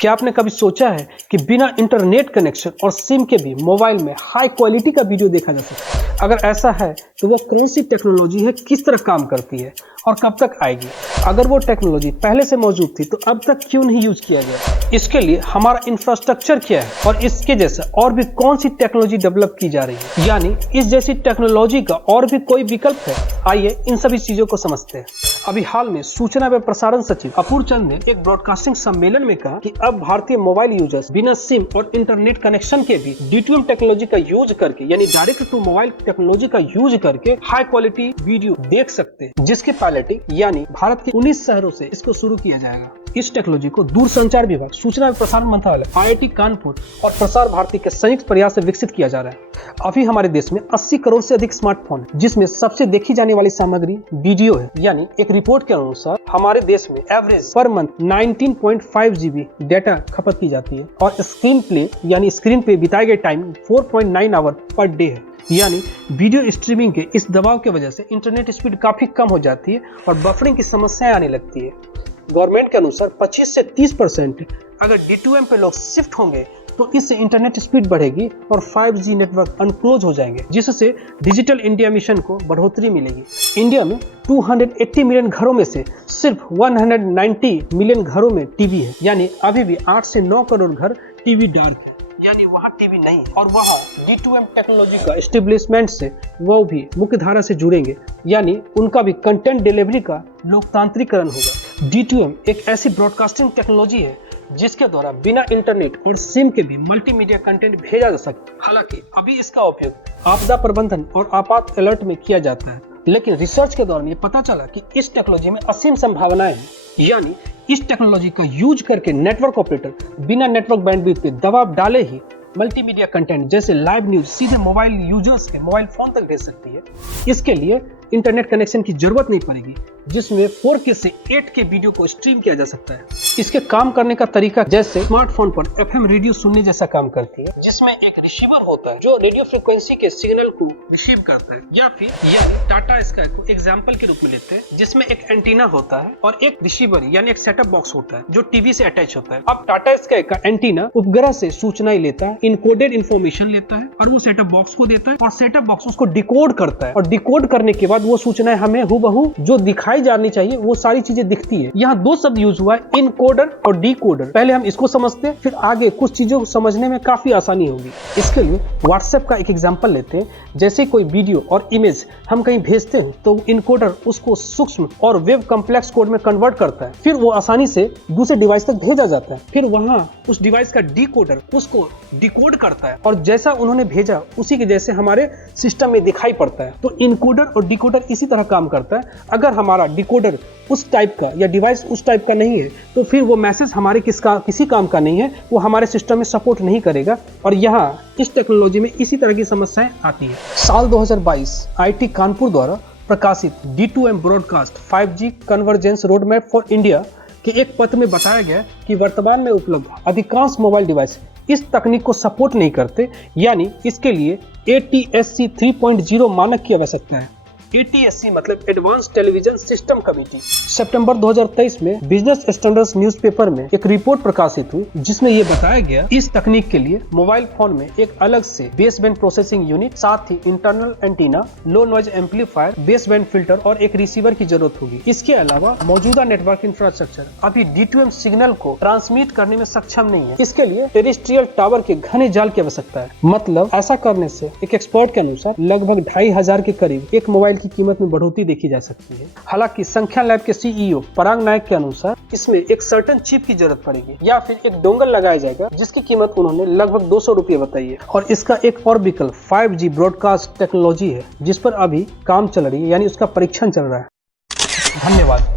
क्या आपने कभी सोचा है कि बिना इंटरनेट कनेक्शन और सिम के भी मोबाइल में हाई क्वालिटी का वीडियो देखा जा सकता है? अगर ऐसा है तो वो कौन सी टेक्नोलॉजी है, किस तरह काम करती है और कब तक आएगी? अगर वो टेक्नोलॉजी पहले से मौजूद थी तो अब तक क्यों नहीं यूज किया गया? इसके लिए हमारा इंफ्रास्ट्रक्चर क्या है और इसके जैसा और भी कौन सी टेक्नोलॉजी डेवलप की जा रही है, यानी इस जैसी टेक्नोलॉजी का और भी कोई विकल्प है? आइए इन सभी चीजों को समझते हैं। अभी हाल में सूचना एवं प्रसारण सचिव अपूर्व चंद ने एक ब्रॉडकास्टिंग सम्मेलन में कहा कि अब भारतीय मोबाइल यूजर्स बिना सिम और इंटरनेट कनेक्शन के भी D2M टेक्नोलॉजी का यूज करके, यानी डायरेक्ट टू मोबाइल टेक्नोलॉजी का यूज करके हाई क्वालिटी वीडियो देख सकते हैं, जिसके पायलटिंग यानी भारत के 19 शहरों से इसको शुरू किया जाएगा। इस टेक्नोलॉजी को दूरसंचार विभाग, सूचना एवं प्रसारण मंत्रालय, IIT कानपुर और प्रसार भारती के संयुक्त प्रयास से विकसित किया जा रहा है। अभी हमारे देश में 80 करोड़ से अधिक स्मार्टफोन है, जिसमें सबसे देखी जाने वाली सामग्री वीडियो है। यानी एक रिपोर्ट के अनुसार हमारे देश में average per month 19.5 GB data खपत की जाती है और स्क्रीन प्ले यानी स्क्रीन पे बिताए गए टाइम 4.9 आवर पर डे है। यानी वीडियो स्ट्रीमिंग के इस दबाव की वजह से इंटरनेट स्पीड काफी कम हो जाती है और बफरिंग की समस्याएं आने लगती है। गवर्नमेंट के अनुसार 25 से 30% अगर D2M पे लोग शिफ्ट होंगे तो इससे इंटरनेट स्पीड बढ़ेगी और 5G नेटवर्क अनक्लोज हो जाएंगे, जिससे डिजिटल इंडिया मिशन को बढ़ोतरी मिलेगी। इंडिया में 280 मिलियन घरों में से सिर्फ 190 मिलियन घरों में टीवी है, यानी अभी भी 8 से 9 करोड़ घर टीवी डार्क है, यानी वहाँ टीवी नहीं, और वहाँ D2M टेक्नोलॉजी का एस्टेब्लिशमेंट से वो भी मुख्य धारा से जुड़ेंगे, यानी उनका भी कंटेंट डिलीवरी का लोकतांत्रिकरण होगा। D2M एक ऐसी ब्रॉडकास्टिंग टेक्नोलॉजी है जिसके द्वारा बिना इंटरनेट और सिम के भी मल्टीमीडिया कंटेंट भेजा जा सकता है। हालांकि अभी इसका उपयोग आपदा प्रबंधन और आपात अलर्ट में किया जाता है, लेकिन रिसर्च के दौरान ये पता चला कि इस टेक्नोलॉजी में असीम संभावनाएं हैं। यानी इस टेक्नोलॉजी का यूज करके नेटवर्क ऑपरेटर बिना नेटवर्क बैंडविड्थ पे दबाव डाले ही मल्टीमीडिया कंटेंट जैसे लाइव न्यूज सीधे मोबाइल यूजर्स के मोबाइल फोन तक भेज सकती है। इसके लिए इंटरनेट कनेक्शन की जरूरत नहीं पड़ेगी, जिसमें 4K से 8K वीडियो को स्ट्रीम किया जा सकता है। इसके काम करने का तरीका जैसे स्मार्टफोन पर FM रेडियो सुनने जैसा काम करती है, जिसमें एक रिसीवर होता है जो रेडियो फ्रीक्वेंसी के सिग्नल को रिसीव करता है, या फिर यानी टाटा स्काई को एग्जांपल के रूप में लेते हैं, जिसमें एक एंटीना होता है और एक रिसीवर यानी एक सेटअप बॉक्स होता है जो टीवी से अटैच होता है। अब टाटा स्काई का एंटीना उपग्रह से सूचनाएं लेता है, इनकोडेड इंफॉर्मेशन लेता है और वो सेटअप बॉक्स को देता है और सेटअप बॉक्स उसको डिकोड करता है, और डिकोड करने के बाद वो सूचनाएं हमें हूबहू जो दिखाई जानी चाहिए वो सारी चीजें दिखती है। यहाँ दो शब्द यूज हुआ है, इनकोडर और डिकोडर। पहले हम इसको समझते हैं, फिर आगे कुछ चीजों को समझने में काफी आसानी होगी। इसके लिए व्हाट्सएप का एक एग्जांपल लेते हैं। जैसे कोई वीडियो और इमेज हम कहीं भेजते हैं तो इनकोडर उसको सूक्ष्म और वेब कॉम्प्लेक्स कोड में कन्वर्ट करता है, फिर वो आसानी से दूसरे डिवाइस तक भेजा जाता है। फिर वहां उस डिवाइस का डिकोडर उसको डिकोड करता है और जैसा उन्होंने भेजा उसी के जैसे हमारे सिस्टम में दिखाई पड़ता है। तो इनकोडर और डिकोडर इसी तरह काम करता है। अगर हमारा डिकोडर उस टाइप का या डिवाइस उस टाइप का नहीं है तो फिर वो मैसेज हमारे किसी काम का नहीं है, वो हमारे सिस्टम में सपोर्ट नहीं करेगा। और यहाँ इस टेक्नोलॉजी में इसी तरह की समस्याएं आती है। साल 2022 IIT कानपुर द्वारा प्रकाशित D2M broadcast 5G convergence roadmap for India के एक पत्र में बताया गया कि वर्तमान में उपलब्ध अधिकांश मोबाइल डिवाइस इस तकनीक को सपोर्ट नहीं करते, यानी इसके लिए ATSC 3.0 मानक की आवश्यकता है। ATSC मतलब एडवांस टेलीविजन सिस्टम कमिटी। सितंबर 2023 में बिजनेस स्टैंडर्ड्स न्यूज़पेपर में एक रिपोर्ट प्रकाशित हुई, जिसमें यह बताया गया इस तकनीक के लिए मोबाइल फोन में एक अलग से बेसबैंड प्रोसेसिंग यूनिट, साथ ही इंटरनल एंटीना, लो नॉइज एम्पलीफायर, बेसबैंड फिल्टर और एक रिसीवर की जरूरत होगी। इसके अलावा मौजूदा नेटवर्क इंफ्रास्ट्रक्चर अभी D2M सिग्नल को ट्रांसमिट करने में सक्षम नहीं है। इसके लिए टेरेस्ट्रियल टावर के घने जाल की आवश्यकता है। मतलब ऐसा करने से एक एक्सपर्ट के अनुसार लगभग 2500 के करीब एक मोबाइल की कीमत में बढ़ोतरी देखी जा सकती है। हालांकि संख्या लैब के CEO पराग नायक के अनुसार इसमें एक सर्टेन चिप की जरूरत पड़ेगी या फिर एक डोंगल लगाया जाएगा, जिसकी कीमत उन्होंने लगभग 200 रुपये बताई है। और इसका एक और विकल्प 5G ब्रॉडकास्ट टेक्नोलॉजी है, जिस पर अभी काम चल रही है, यानी उसका परीक्षण चल रहा है। धन्यवाद।